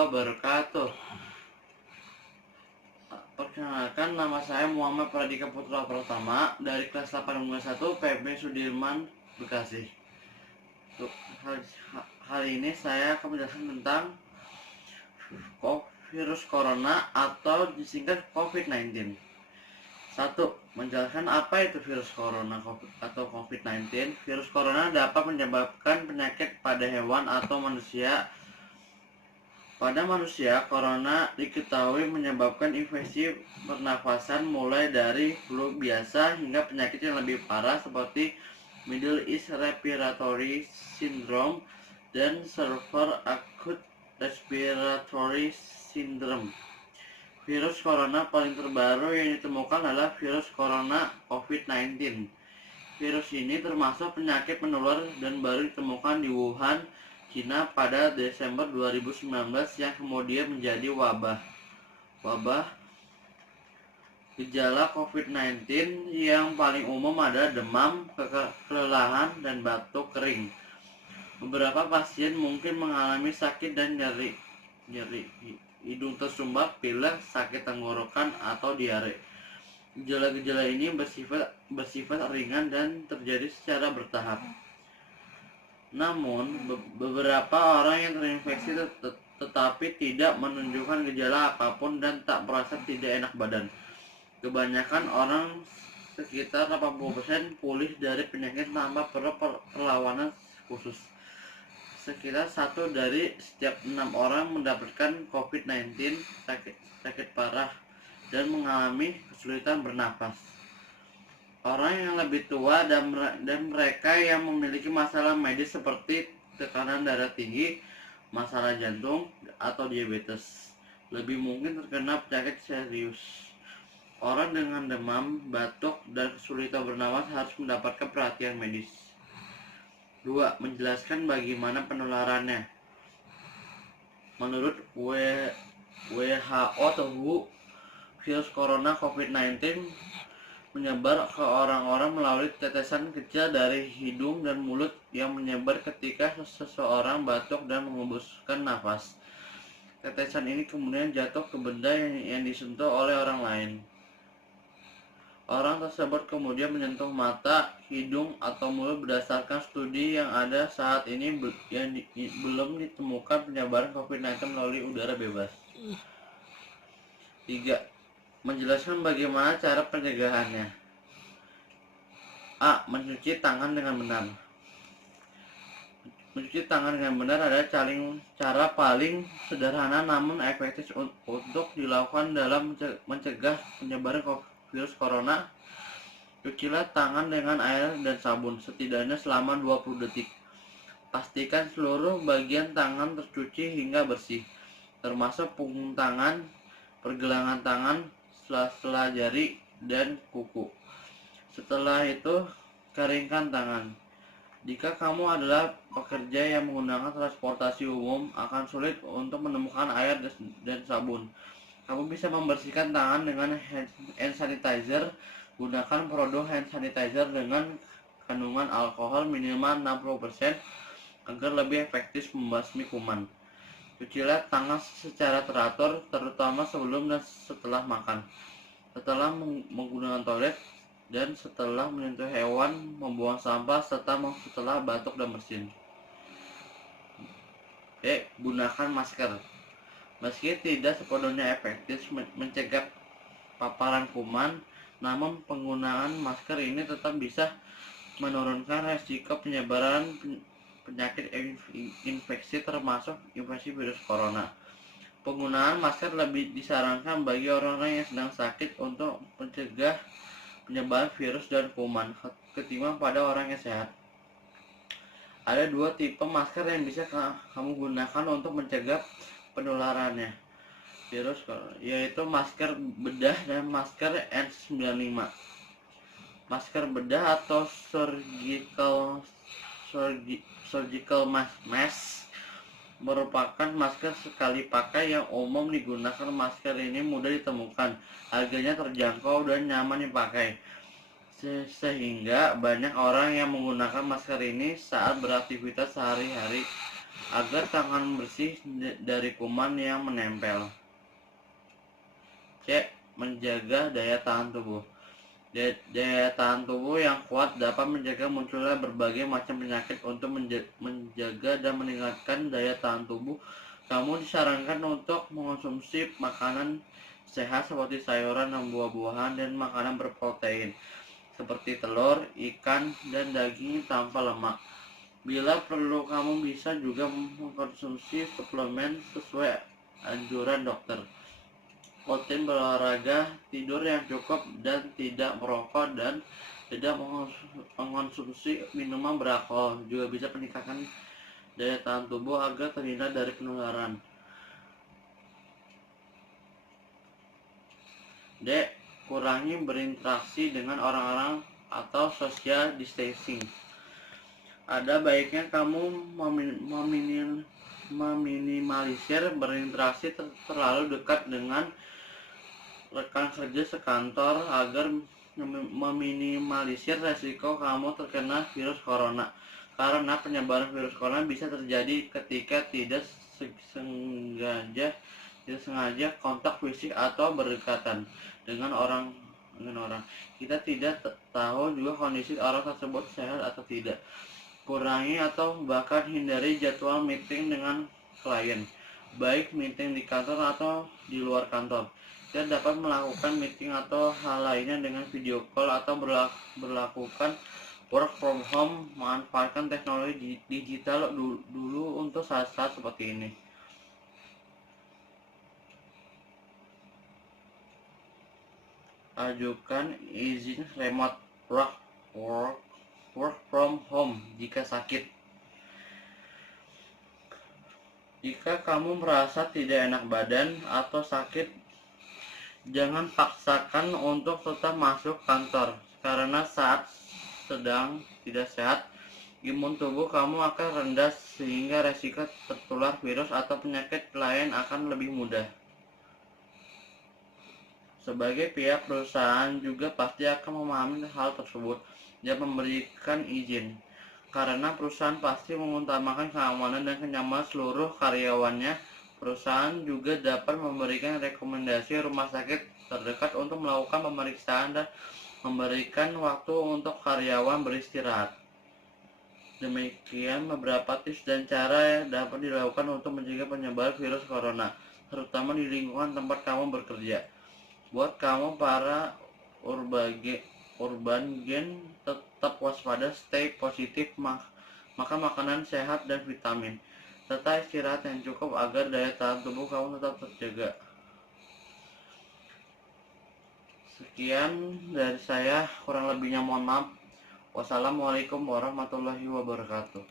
wabarakatuh. Perkenalkan, nama saya Muhammad Pradika Putra Pratama dari kelas 8-1 PB Sudirman, Bekasi. Hal ini saya akan menjelaskan tentang virus corona atau disingkat COVID-19. 1. Menjelaskan apa itu virus corona atau COVID-19. Virus corona dapat menyebabkan penyakit pada hewan atau manusia. Pada manusia, corona diketahui menyebabkan infeksi pernafasan mulai dari flu biasa hingga penyakit yang lebih parah seperti Middle East Respiratory Syndrome dan Severe Acute Respiratory Syndrome. Virus corona paling terbaru yang ditemukan adalah virus corona COVID-19. Virus ini termasuk penyakit menular dan baru ditemukan di Wuhan, Cina pada Desember 2019 yang kemudian menjadi wabah. Gejala COVID-19 yang paling umum adalah demam, kelelahan, dan batuk kering. Beberapa pasien mungkin mengalami sakit dan nyeri hidung tersumbat, pilek, sakit tenggorokan, atau diare. Gejala-gejala ini bersifat ringan dan terjadi secara bertahap. Namun, beberapa orang yang terinfeksi tetapi tidak menunjukkan gejala apapun dan tak merasa tidak enak badan. Kebanyakan orang, sekitar 80%, pulih dari penyakit tanpa perlu perlawanan khusus. Sekitar 1 dari setiap 6 orang mendapatkan COVID-19 sakit parah dan mengalami kesulitan bernapas. Orang yang lebih tua dan mereka yang memiliki masalah medis seperti tekanan darah tinggi, masalah jantung, atau diabetes lebih mungkin terkena penyakit serius. Orang dengan demam, batuk, dan kesulitan bernapas harus mendapatkan perhatian medis. 2. Menjelaskan bagaimana penularannya. Menurut WHO atau WHO, virus corona COVID-19 menyebar ke orang-orang melalui tetesan kecil dari hidung dan mulut yang menyebar ketika seseorang batuk dan mengembuskan nafas. Tetesan ini kemudian jatuh ke benda yang disentuh oleh orang lain. Orang tersebut kemudian menyentuh mata, hidung, atau mulut. Berdasarkan studi yang ada saat ini, belum ditemukan penyebaran COVID-19 melalui udara bebas. 3. Menjelaskan bagaimana cara pencegahannya. A. Mencuci tangan dengan benar. Mencuci tangan dengan benar adalah cara paling sederhana namun efektif untuk dilakukan dalam mencegah penyebaran virus corona. Cucilah tangan dengan air dan sabun setidaknya selama 20 detik. Pastikan seluruh bagian tangan tercuci hingga bersih, termasuk punggung tangan, pergelangan tangan, sela-sela jari, dan kuku. Setelah itu, keringkan tangan. Jika kamu adalah pekerja yang menggunakan transportasi umum, akan sulit untuk menemukan air dan sabun. Kamu bisa membersihkan tangan dengan hand sanitizer. Gunakan produk hand sanitizer dengan kandungan alkohol minimal 60% agar lebih efektif membasmi kuman. Cucilah tangan secara teratur, terutama sebelum dan setelah makan, setelah menggunakan toilet, dan setelah menyentuh hewan, membuang sampah, serta setelah batuk dan bersin. Gunakan masker. Meski tidak sepenuhnya efektif mencegah paparan kuman, namun penggunaan masker ini tetap bisa menurunkan resiko penyebaran penyakit infeksi termasuk infeksi virus corona. Penggunaan masker lebih disarankan bagi orang-orang yang sedang sakit untuk mencegah penyebaran virus dan kuman ketimbang pada orang yang sehat. Ada 2 tipe masker yang bisa kamu gunakan untuk mencegah penularannya virus corona, yaitu masker bedah dan masker N95. Masker bedah atau surgical mask merupakan masker sekali pakai yang umum digunakan. Masker ini mudah ditemukan, harganya terjangkau, dan nyaman dipakai, sehingga banyak orang yang menggunakan masker ini saat beraktivitas sehari-hari. agar tangan bersih dari kuman yang menempel. C. Menjaga daya tahan tubuh. Daya tahan tubuh yang kuat dapat mencegah munculnya berbagai macam penyakit. Untuk menjaga dan meningkatkan daya tahan tubuh, kamu disarankan untuk mengonsumsi makanan sehat seperti sayuran dan buah-buahan dan makanan berprotein seperti telur, ikan, dan daging tanpa lemak. Bila perlu, kamu bisa juga mengkonsumsi suplemen sesuai anjuran dokter. Rutin berolahraga, tidur yang cukup, dan tidak merokok dan tidak mengonsumsi minuman beralkohol juga bisa meningkatkan daya tahan tubuh agar terhindar dari penularan. D. Kurangi berinteraksi dengan orang-orang atau social distancing. Ada baiknya kamu meminimalisir berinteraksi terlalu dekat dengan rekan kerja sekantor agar meminimalisir resiko kamu terkena virus corona. Karena penyebaran virus corona bisa terjadi ketika tidak sengaja kontak fisik atau berdekatan dengan orang. Kita tidak tahu juga kondisi orang tersebut sehat atau tidak. Kurangi atau bahkan hindari jadwal meeting dengan klien, baik meeting di kantor atau di luar kantor. Kita dapat melakukan meeting atau hal lainnya dengan video call atau berlakukan work from home. Manfaatkan teknologi digital dulu untuk saat-saat seperti ini. Ajukan izin remote work from home jika sakit. Jika kamu merasa tidak enak badan atau sakit, jangan paksakan untuk tetap masuk kantor, karena saat sedang tidak sehat, imun tubuh kamu akan rendah sehingga resiko tertular virus atau penyakit lain akan lebih mudah. Sebagai pihak perusahaan juga pasti akan memahami hal tersebut dan memberikan izin, karena perusahaan pasti mengutamakan keamanan dan kenyamanan seluruh karyawannya. Perusahaan juga dapat memberikan rekomendasi rumah sakit terdekat untuk melakukan pemeriksaan dan memberikan waktu untuk karyawan beristirahat. Demikian beberapa tips dan cara yang dapat dilakukan untuk mencegah penyebaran virus corona, terutama di lingkungan tempat kamu bekerja. Buat kamu para urban gen, tetap waspada, stay positif, makan makanan sehat dan vitamin, serta istirahat yang cukup agar daya tahan tubuh kamu tetap terjaga. Sekian dari saya, kurang lebihnya mohon maaf. Wassalamualaikum warahmatullahi wabarakatuh.